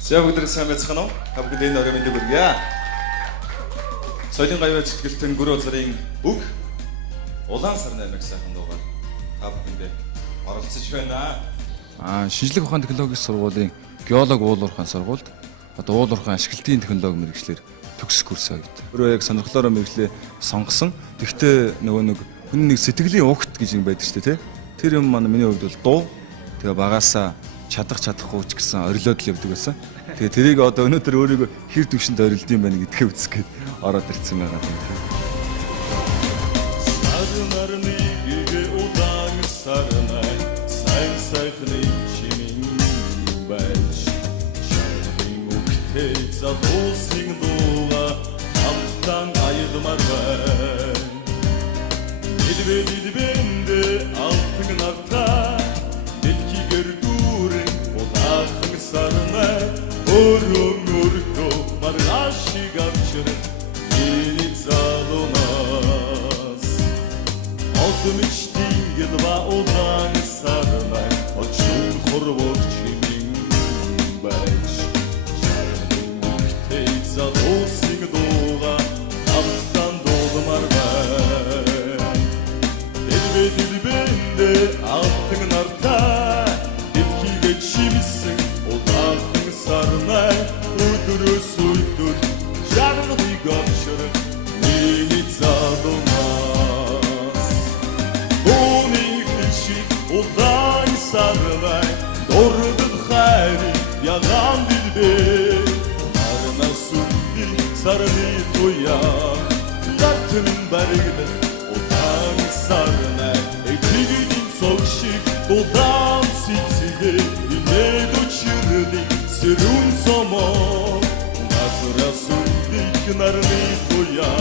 За бүгд сайн байцгаана уу? Та бүгд энэ орой мэндийг хүргье. Соёлын гавьяа цэцгэлтэн гөрөө зарын үг улаан сарны амиг сайхан дуугаар та бүхэндээ оролцож байна. Шинжлэх ухааны технологийн сургуулийн геолог уулуурхайн сургуульд одоо уулуурхайн ашиглалтын технологи мэргэжлэр төгсөх курс авд. Өөрөө яг сонирхлоороо мэргэжлээ сонгосон. Гэхдээ нөгөө хүний нэг сэтгэлийн угт гэж юм байдаг шүү дээ, тий. Тэр юм маань миний хувьд бол дуу. Тэгээ багаасаа чадахгүй ч гэсэн орилоод л явдаг байсан. Тэгээ тэрийг одоо өнөөдөр өөрийгөө хэр төвшөнд орилд юм байна гэдгээ үзсгээд ороод ирсэн байгаа юм. Сарнарны гээ удаан сарнай сайн сайхны чимин байж шарын үгтэй залуусын дууга хамтан аялмар бай Дидбэндэ алтын нарта дэлхийгэр дүүрэн удаан сарнай өрөмөртөө маргашиг авчрын миний залуунаас Мечтин едва удаан сарнай очил хорвот чимин байж шарын үгтэй залуусын дууга хамтан дуулмар бай Дидбэндэ алтын нарта дэлхийгээ чимсэн удаан сарнай өдрөөс өдөр жаргалыг авчрах миний залуунаас Удаан сарнай дордод хайри яган дилбэ Арна сүнди сарны туя Дартын баригд удаан сарнай Этигидин согшик удаан ситигэ Инед учирли сэрүн сомо Назра сүнди нарны туя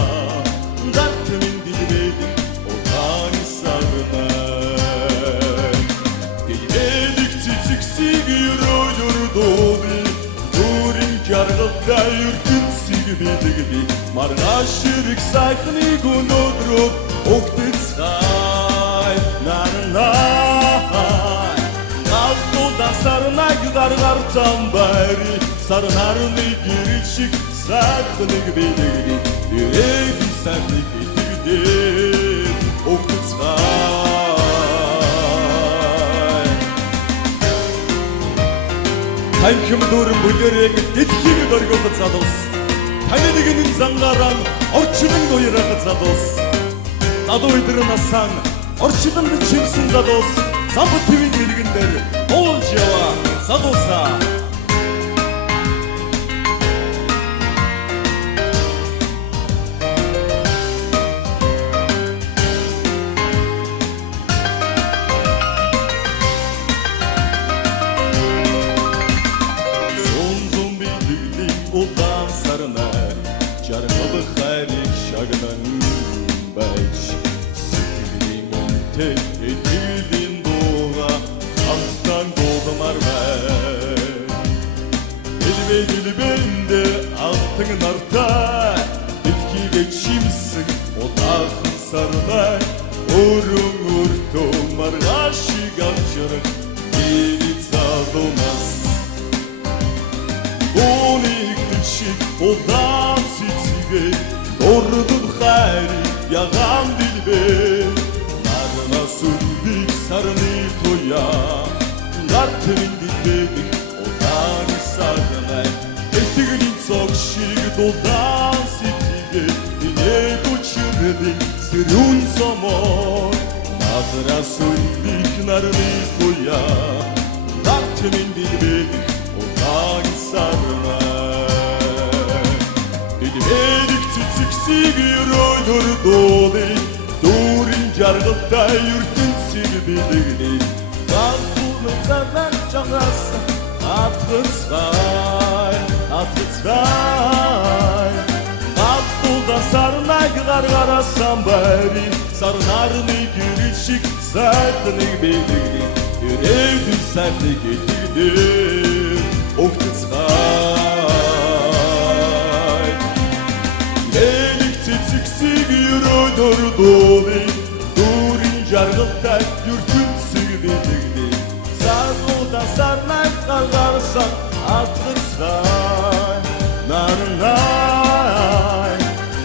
Дартын дилбэдин удаан сарнай Дүүрэн жаргалтай ертөнцийг бидэгби Маргаашрыг сайхныг өнөөдрөөр огтцгай Нарнай Галдуулан сарнайг гаргаар замбайри Сарнарны гэрчиг сайхныг бидэгби Дээрэг сайхныг бидэгдээ огтцгай Танхим дүүрэн бүлэрэг дэлхийг дөргөх залуус Таны нэгэн зангаран орчнын дуярах залуус Залуу өдөр насан орчнын чимсэн залуус Самбат твийн нэргэн дээр уулж яваа залуусаа Удаан сарнай жаргал хайрыг шагнан байж Сэтгэлийн үнтэй эдгэлийн дууга хамтан дуулмар бай Дидбэндэ алтын нартай дэлхийгээ чимсэн удаан сарнай өрөмөртөө маргаашиг авчрах миний залуунаас Удаан ситигэ дордод хайри яган дилбэ Нарна сүндик сарны туя Нартын дилбэдик удаан сарнай Этигний цогшиг удаан ситигэ Инед учирли сэрүн сомо Нарна сүндик нарны туя Нартын дилбэдик удаан сарнай Дидбэдик цэцэгсийг өрөөнөр дуулый Дүүрэн жаргалтай ертөнцийг бидэгдэй Галдуулан заман чангаас атгацгай Галдуулан сарнайг гаргаараа самбайри Сарнарны гэрчиг сайхныг бидэгдэй Дээрэг сайхныг бидэгдэй огтцгай Цэцэгсийг өрөөнөр дуулый Дүүрэн жаргалтай ертөнцийг бидэгдэй Залууда сарнайг гаргаарсан атқызған нарынай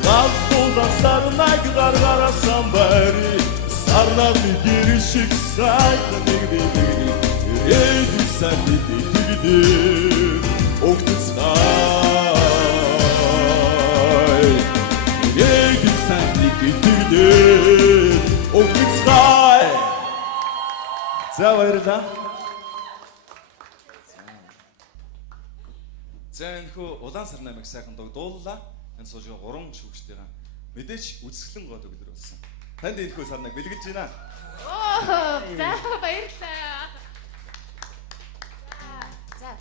Қалпылдан сарнай қар қарасам бәрі сарнап керішік сайқын Еді сәнді тегіде оқтызғай Еді сәнді тегіде оқтызғай За баярлалаа. За энэ хүү улаан сар намайг сайхан дууллаа. Энэ суужиг 3 шүүгчтэйгээ мэдээч үзэсгэлэн гоод өглөр болсон. Танд энэ хүү сарнаг бэлгэлж байна. Оо, за баярлалаа. За,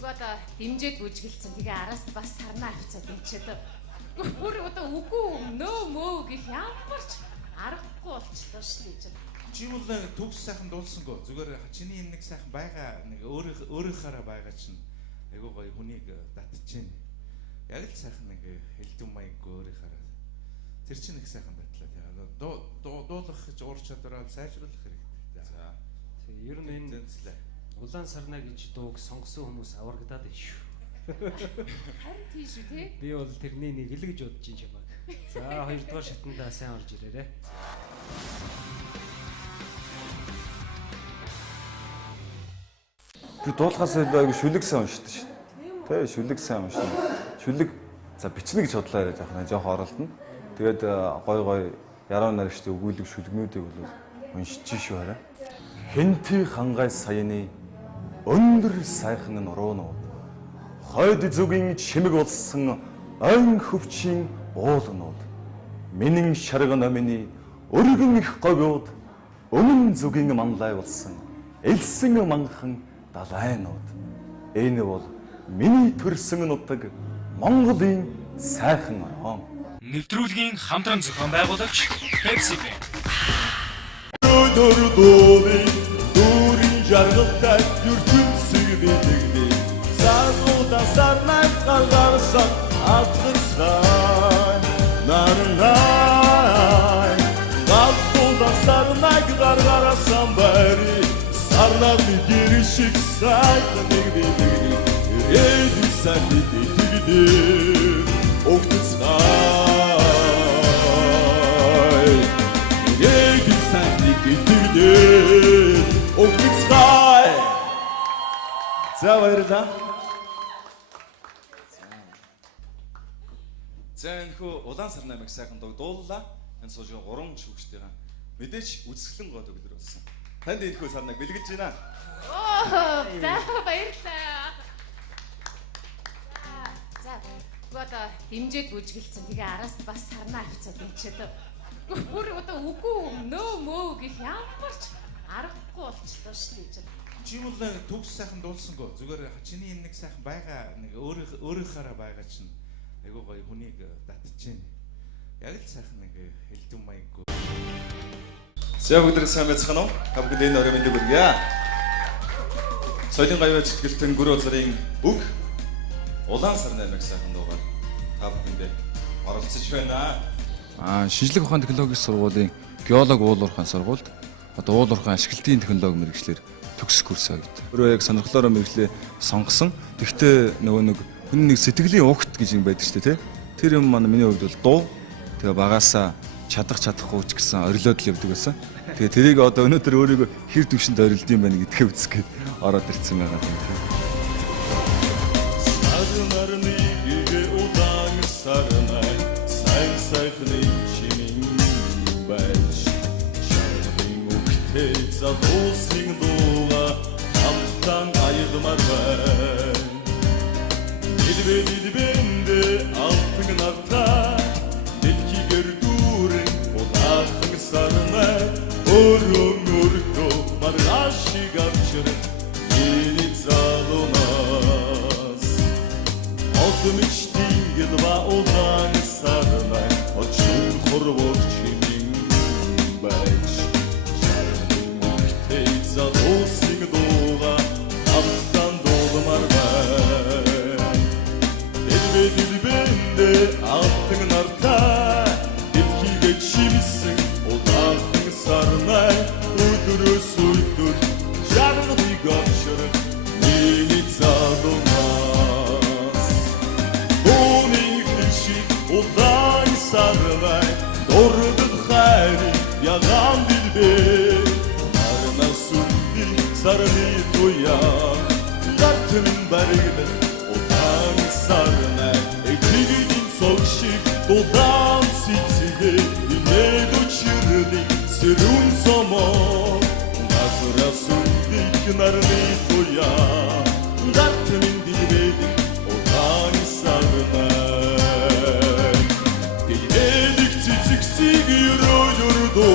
гоод дэмжээд бүжгэлцэн. Тэгээ араас нь бас сарнаа авцаад энэ бүр одоо үгүй нөө мөө гэх ямар ч аргагүй болчихлоо шүү дээ. Чи бол төгс сайхан дуулсангүй. Зүгээр чиний энэ нэг сайхан байгаа нэг өөрийнхаараа байгаа чинь айгуу гоё хүнийг татчихээн. Яг л сайхан нэг элдэн маяггүй өөрийнхаараа. Тэр чинь их сайхан батлаа тийм. Дуулах гэж уур чадвараа сайжруулах хэрэгтэй. За. Тэг ер нь энэ улаан сарна гэж дууг сонгосон хүмүүс аврагдаад байна шүү. Харин тийм шүү тий. Би бол тэрний нэг л гэж бодож ин чамаг. За хоёрдугаар шатндаа сайн орж ирээрэй. Би дуулахаас илүү айгүй шүлэг сайн уншдаг шүү дээ. Тэ шүлэг сайн уншдаг. Шүлэг за бичнэ гэж бодлоо яриад явах нь жоох оролдоно. Тэгээд гой яруу найрагчдын өгүүлэг шүлгнүүдийг бол уншиж шүү хараа. Хэнти хангай саяны өндөр сайхан нуруунууд. Хойд зүгийн чимэг болсон айн хөвчийн уулнууд. Минин шарга номины өргөн их говьуд өмнө зүгийн манлай болсон элсэн манхан далайнууд. Энэ бол миний төрсөн нутаг Монголын сайхан орон. Нэвтрүүлгийн хамтран зохион байгуулагч Pepsi. Дүүрийн жаргалтай ертөнцийг бэлэгдээ Саргуудаа сарнай гаргарсан атгацгай Нарнай Қалпылдан сарнай гаргарсан бәрі Сарнап керішік сайқын Еді сәнді тегіде оқтызғай Еді сәнді тегіде оқтызғай За баярлалаа. За энэ хүү улаан сар намайг сайхан дууллаа. Энэ суужиг 3 шүүгчтэйгээ мэдээч үзэсгэлэн гоод өглөр болсон. Танд энэ хүү сарнаг бэлгэлж байна. Оо, за баярлалаа. За, гоод дэмжээд бүжгэлцэн. Тэгээ араас нь бас сарнаа авцаад энэ бүр одоо үгүй нөө мөө гэх ямар ч аргагүй болчихлоо шүү дээ. Чи бол төгс сайхан дуулсангүй. Зүгээр чиний энэ нэг сайхан байгаа нэг өөрийнхаараа байгаа чинь айгуу гоё хүнийг татчихээн. Яг л сайхан нэг элдэн маяггүй. За бүгд сайн байцгаана уу? Та бүгд энэ орой мэндийг хүргье. Соёлын гавьяа цэцгэлтэн гүр улсын үг улаан сар намайг сайхан дуугаар та бүхэндээ оролцож байна. Шинжлэх ухааны технологийн сургуулийн геолог уулуурхайн сургуульд одоо уулуурхайн ашиглалтын технологи мэргэжлэр төгс курс авдаг. Өөрөө яг сонирхлоороо мэргэжлээ сонгосон. Тэгвэл нөгөө нэг хүн нэг сэтгэлийн угт гэж юм байдаг шүү дээ, тэ. Тэр юм манай миний хувьд бол дуу. Тэгээ багаасаа чадахгүй ч гэсэн орилоод л явдаг байсан. Тэгээ тэрийг одоо өнөөдөр өөрийгөө хэр төвшөнд орилд юм байна гэдгээ үзэх гээд ороод ирсэн байгаа юм. Сайхны чимийн байж шаргын үгтэй залуусын дууга хамтан аягмар бай Нидбэндэ алтын нартай дэлхийгэр дүүрэн улахан сарнай өрөмөртөө маргашиг авчир миний залуунаас Одмичтийн едва улаан сарнай Очын хорвог чимийн байж шаргын үгтэй залуусын дууга хамтан дуулмар бай Нидбэндэ алтын нартай дэлхийгэ чимсэн улаан сарнай өдрөөс өдөр жаргалыг авчир миний залуунаас яған dilbe Арна сүнді сарыны тоя Дартының барыды отан сарына Эктігін соқшық додан ситсіге Ине дочырды сирун сомо Назыра сүнді кінарны тоя Дартының dilbedi отан сарына Dilbedik çiçiksig yürüdürdü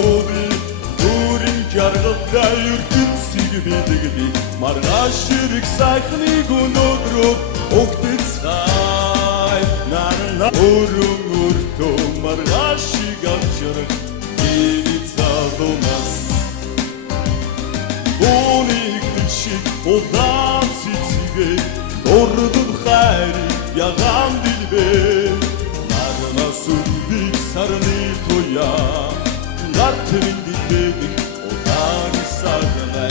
Durin kargıda yürtün sigbidigdi Margaşırık sayхны günödrüp Oktitskay narına Urun urtu margaşık alçırık Gilitsa donas Unik dışık odan sitsige Ordun hayri yagan dilbe Narına sürdük sarını toya Nartının dilbedik odan sarına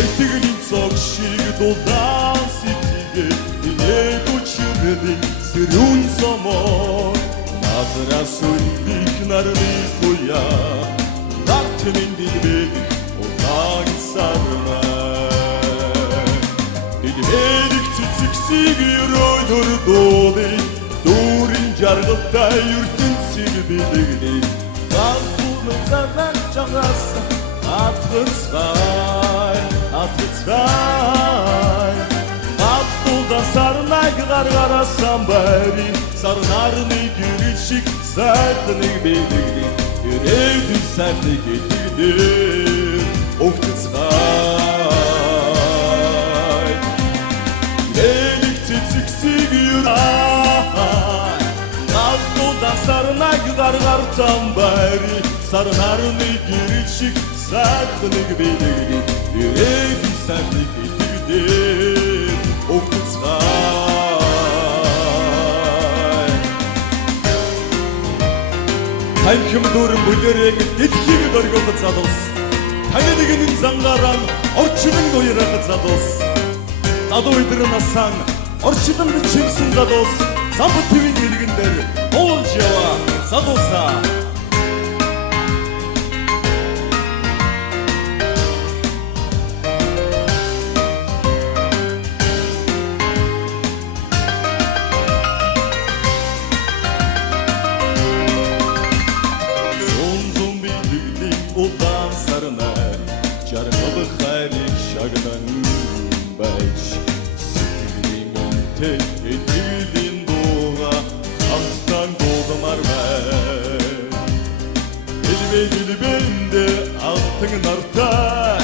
Ettiğinin sokşığı doldan sittige Yine doçırdık sırun somor Narına sürdük narını toya Nartının dilbedik odan sarına Dilbedik çiçiksig yürüdürdü Durin jargıda yürtün silbidigdi Kalkılırdan çağırsa Atgıtsvay, atgıtsvay Abdulda sarınay gargarasam bari Sarınarını gürüşük sertini bildigdi Yürevdü sertini getirdi Oktıtsvay Delik çiçiksig yürüay Abdulda sarınay gargartam bari Sarınarını gürüşük sertini bildigdi Yürevdü sertini getirdi Oktıtsvay Таньхим дүүрэн бүлэрэг эдхийг дөргөхөд задус Таны нэгэн зангаран орчнын дуярахад задус Задуу өдөр насан орчнын чимсэн задус Самбат твийн нэргэн дээр уулж ява задуса Odan sarına Jargılı hayrik şagdan baş Sütüğün te etildin doğa Hamstan doğdum armen Dilbe dilbende altın narta